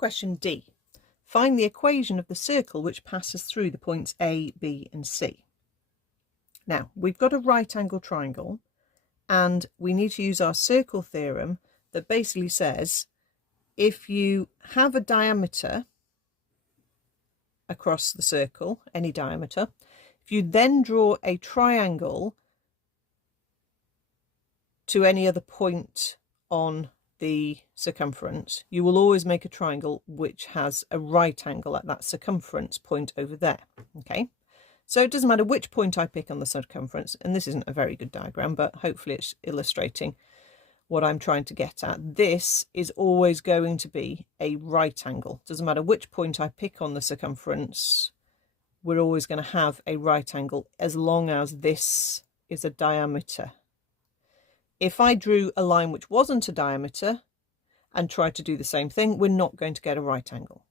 Question D. Find the equation of the circle which passes through the points A, B and C. Now, we've got a right angle triangle and we need to use our circle theorem that basically says if you have a diameter across the circle, any diameter, if you then draw a triangle to any other point on the circumference, you will always make a triangle which has a right angle at that circumference point over there. Okay, so it doesn't matter which point I pick on the circumference, and this isn't a very good diagram, but hopefully it's illustrating what I'm trying to get at. This is always going to be a right angle. Doesn't matter which point I pick on the circumference, we're always going to have a right angle as long as this is a diameter. If I drew a line which wasn't a diameter and tried to do the same thing, we're not going to get a right angle.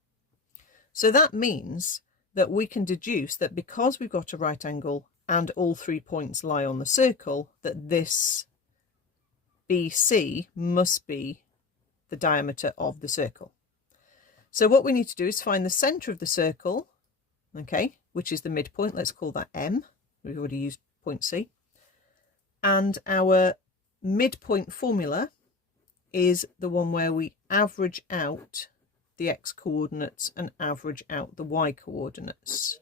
So that means that we can deduce that because we've got a right angle and all 3 points lie on the circle, that this BC must be the diameter of the circle. So what we need to do is find the centre of the circle, okay, which is the midpoint. Let's call that M. We've already used point C. And our midpoint formula is the one where we average out the x coordinates and average out the y coordinates.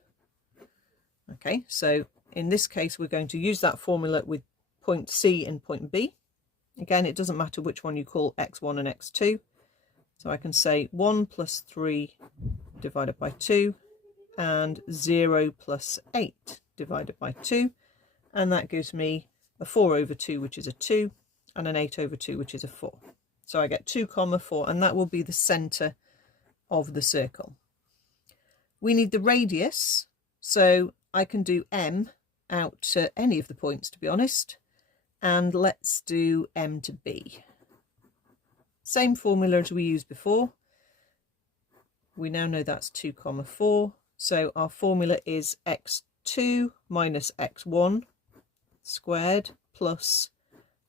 Okay, so in this case we're going to use that formula with point C and point B. Again, it doesn't matter which one you call x1 and x2. So I can say 1 plus 3 divided by 2 and 0 plus 8 divided by 2, and that gives me a 4 over 2, which is a 2, and an 8 over 2, which is a 4. So I get 2, 4, and that will be the centre of the circle. We need the radius, so I can do M out to any of the points, to be honest, and let's do M to B. Same formula as we used before. We now know that's 2, 4, so our formula is x2 minus x1 squared plus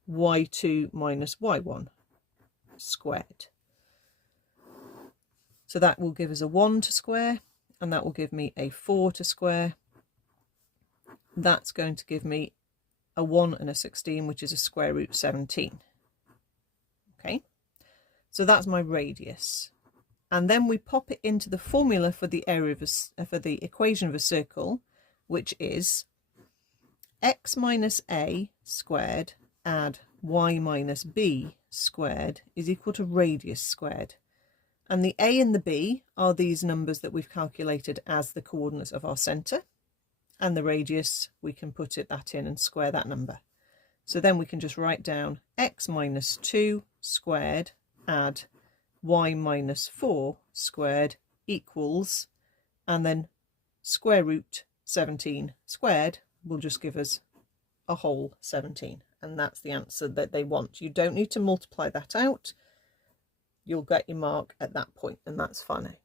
y2 minus y1 squared. So that will give us a 1 to square, and that will give me a 4 to square. That's going to give me a 1 and a 16, which is a square root 17. Okay, so that's my radius. And then we pop it into the formula for the area of for the equation of a circle, which is x minus a squared add y minus b squared is equal to radius squared. And the a and the b are these numbers that we've calculated as the coordinates of our centre. And the radius, we can put that in and square that number. So then we can just write down x minus 2 squared add y minus 4 squared equals, and then square root 17 squared will just give us a whole 17. And that's the answer that they want. You don't need to multiply that out. You'll get your mark at that point, and that's fine.